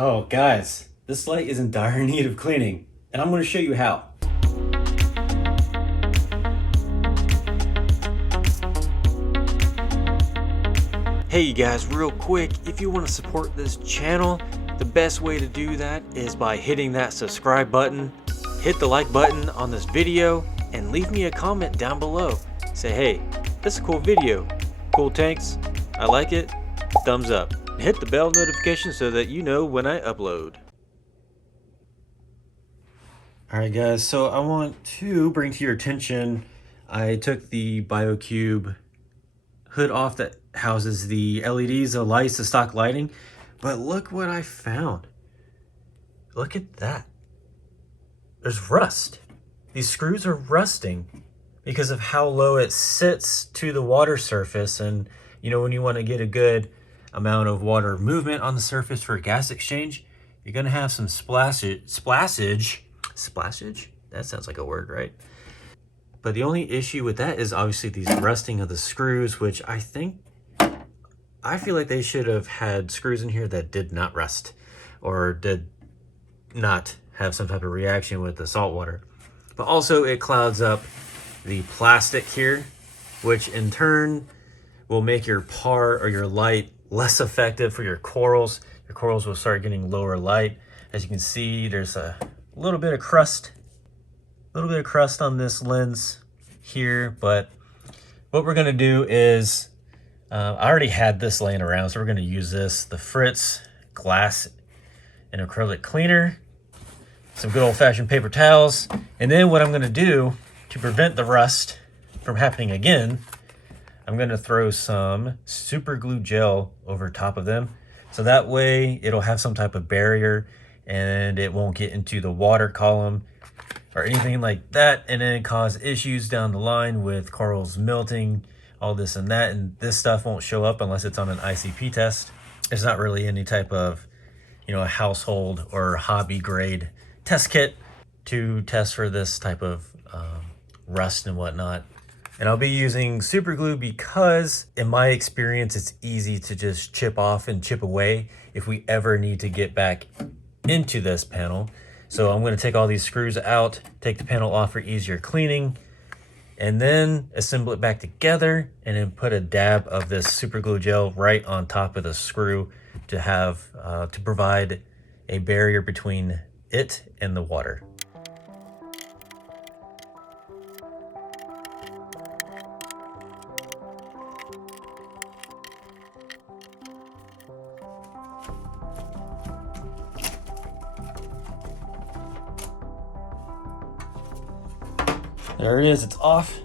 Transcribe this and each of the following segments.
Oh guys, this light is in dire need of cleaning, and I'm going to show you how. Hey you guys, real quick, if you want to support this channel, the best way to do that is by hitting that subscribe button, hit the like button on this video, and leave me a comment down below. Say, hey, this is a cool video, cool tanks, I like it, thumbs up. Hit the bell notification so that you know when I upload. Alright guys, so I want to bring to your attention, I took the BioCube hood off that houses the LEDs, the lights, the stock lighting, but look what I found. Look at that. There's rust. These screws are rusting because of how low it sits to the water surface, and you know, when you want to get a good amount of water movement on the surface for a gas exchange, you're gonna have some splashage. That sounds like a word, right? But the only issue with that is obviously these rusting of the screws, which I feel like they should have had screws in here that did not rust or did not have some type of reaction with the salt water. But also it clouds up the plastic here, which in turn will make your par or your light less effective for your corals. Your corals will start getting lower light. As you can see, there's a little bit of crust on this lens here, but what we're gonna do is, I already had this laying around, so we're gonna use this, the Fritz glass and acrylic cleaner, some good old-fashioned paper towels, and then what I'm gonna do to prevent the rust from happening again, I'm gonna throw some super glue gel over top of them. So that way it'll have some type of barrier and it won't get into the water column or anything like that, and then cause issues down the line with corals melting, all this and that, and this stuff won't show up unless it's on an ICP test. It's not really any type of, you know, a household or hobby grade test kit to test for this type of rust and whatnot. And I'll be using super glue because in my experience, it's easy to just chip off and chip away if we ever need to get back into this panel. So I'm going to take all these screws out, take the panel off for easier cleaning, and then assemble it back together and then put a dab of this super glue gel right on top of the screw to have to provide a barrier between it and the water. There it is, it's off.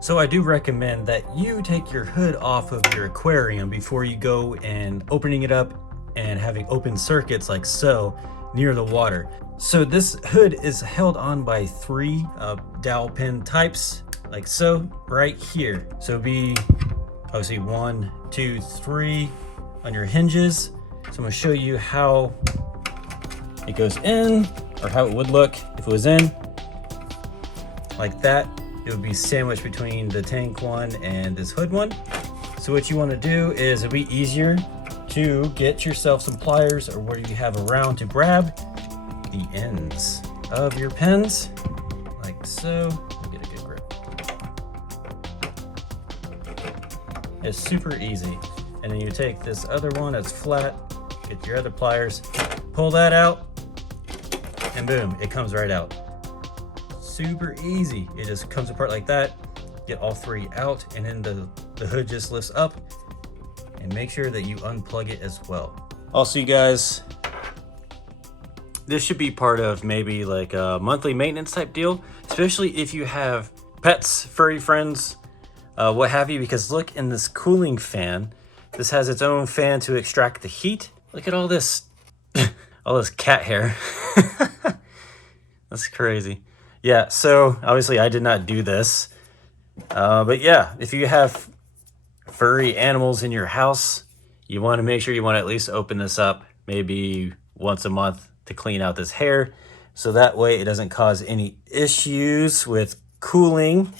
So I do recommend that you take your hood off of your aquarium before you go and opening it up and having open circuits like so near the water. So this hood is held on by 3 dowel pin types like so right here. So it'd be obviously 1, 2, 3 on your hinges. So I'm gonna show you how it goes in, or how it would look if it was in. Like that, it would be sandwiched between the tank one and this hood one. So what you want to do is, it'll be easier to get yourself some pliers or whatever you have around to grab the ends of your pins, like so. Get a good grip. It's super easy. And then you take this other one that's flat, get your other pliers, pull that out, and boom, it comes right out. Super easy. It just comes apart like that. Get all 3 out, and then the hood just lifts up, and make sure that you unplug it as well. Also, you guys, this should be part of maybe like a monthly maintenance type deal, especially if you have pets, furry friends, what have you, because look in this cooling fan. This has its own fan to extract the heat. Look at all this, all this cat hair. That's crazy. Yeah, so obviously I did not do this, but yeah, if you have furry animals in your house, you want to make sure you want to at least open this up maybe once a month to clean out this hair, so that way it doesn't cause any issues with cooling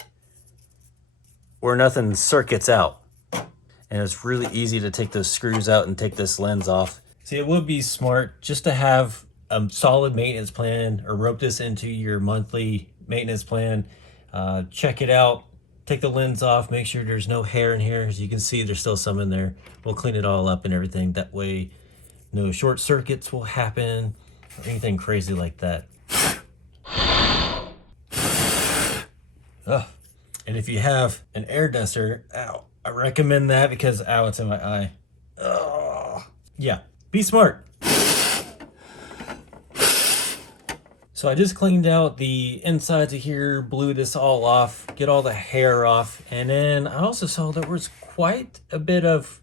where nothing circuits out. And it's really easy to take those screws out and take this lens off See, it would be smart just to have a solid maintenance plan or rope this into your monthly maintenance plan. Check it out, take the lens off, make sure there's no hair in here. As you can see, there's still some in there. We'll clean it all up and everything. That way no short circuits will happen or anything crazy like that. Ugh. And if you have an air duster, ow, I recommend that because, ow, it's in my eye. Oh, yeah, be smart. So I just cleaned out the insides of here, blew this all off, get all the hair off, and then I also saw there was quite a bit of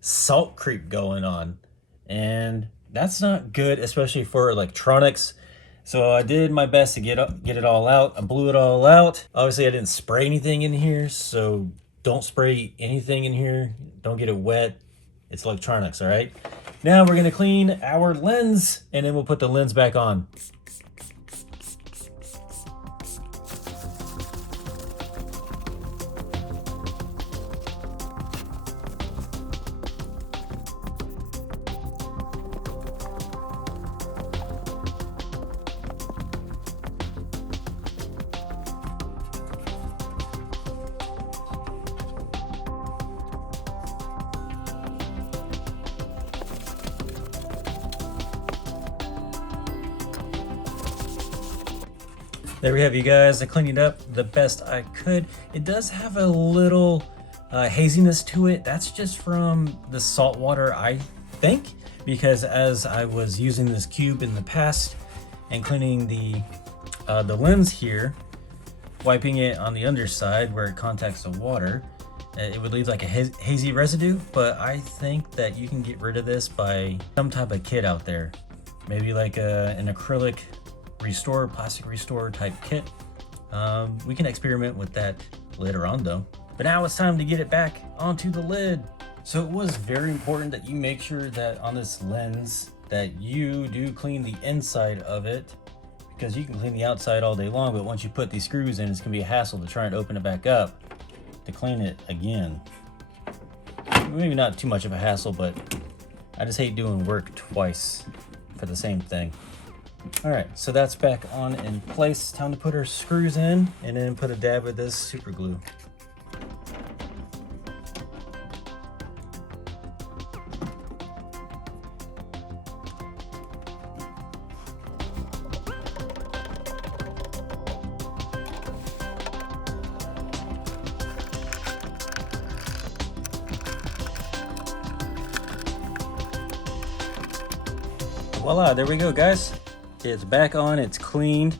salt creep going on, and that's not good, especially for electronics. So I did my best to get it all out. I blew it all out. Obviously I didn't spray anything in here, so don't spray anything in here. Don't get it wet. It's electronics, all right? Now we're gonna clean our lens and then we'll put the lens back on. There we have you guys. I cleaned it up the best I could. It does have a little haziness to it. That's just from the salt water, I think, because as I was using this cube in the past and cleaning the lens here, wiping it on the underside where it contacts the water, it would leave like a hazy residue. But I think that you can get rid of this by some type of kit out there, maybe like an acrylic restore, plastic restore type kit. We can experiment with that later on though. But now it's time to get it back onto the lid. So it was very important that you make sure that on this lens that you do clean the inside of it, because you can clean the outside all day long, but once you put these screws in, it's gonna be a hassle to try and open it back up to clean it again. Maybe not too much of a hassle, but I just hate doing work twice for the same thing. All right, so that's back on in place. Time to put our screws in and then put a dab of this super glue. Voila, there we go, guys. It's back on, it's cleaned,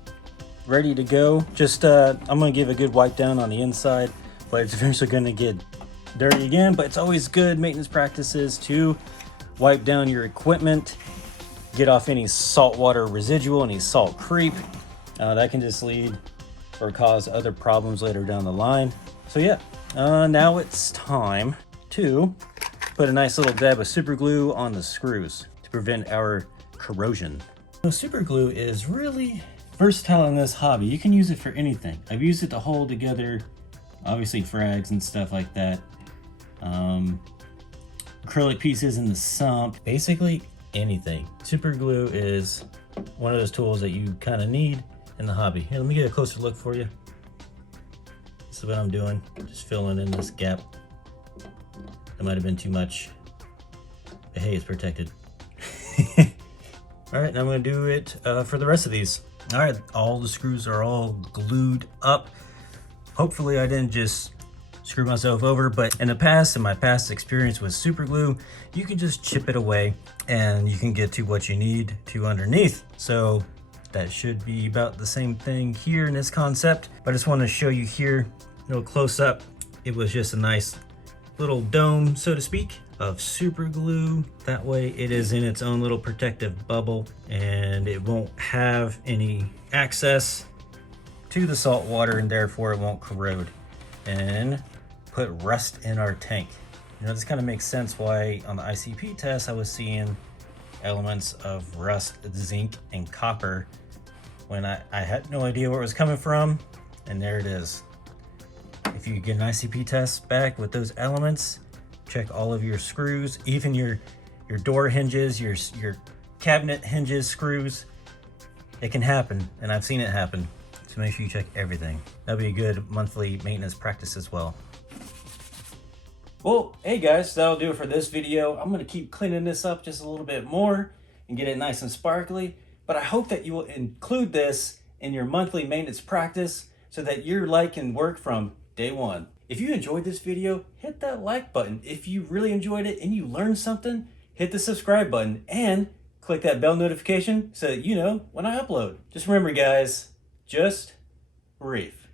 ready to go. Just I'm gonna give a good wipe down on the inside, but it's eventually gonna get dirty again. But it's always good maintenance practices to wipe down your equipment, get off any saltwater residual, any salt creep. That can just lead or cause other problems later down the line. So yeah, now it's time to put a nice little dab of super glue on the screws to prevent our corrosion. So super glue is really versatile in this hobby. You can use it for anything. I've used it to hold together, obviously, frags and stuff like that. Acrylic pieces in the sump, basically anything. Super glue is one of those tools that you kind of need in the hobby. Here, let me get a closer look for you. This is what I'm doing, just filling in this gap. That might have been too much, but hey, it's protected. All right, now I'm gonna do it for the rest of these. All right, all the screws are all glued up. Hopefully I didn't just screw myself over, but in my past experience with super glue, you can just chip it away and you can get to what you need to underneath. So that should be about the same thing here in this concept, but I just want to show you here, a little close up. It was just a nice little dome, so to speak, of super glue. That way it is in its own little protective bubble and it won't have any access to the salt water and therefore it won't corrode and put rust in our tank. You know, this kind of makes sense why on the ICP test I was seeing elements of rust, zinc, and copper when I had no idea where it was coming from, and there it is. If you get an ICP test back with those elements, check all of your screws, even your your door hinges, your cabinet hinges, screws. It can happen, and I've seen it happen. So make sure you check everything. That'll be a good monthly maintenance practice as well. Well, hey guys, that'll do it for this video. I'm gonna keep cleaning this up just a little bit more and get it nice and sparkly, but I hope that you will include this in your monthly maintenance practice so that your light can work from day one. If you enjoyed this video, hit that like button. If you really enjoyed it and you learned something, hit the subscribe button and click that bell notification so that you know when I upload. Just remember guys, just reef.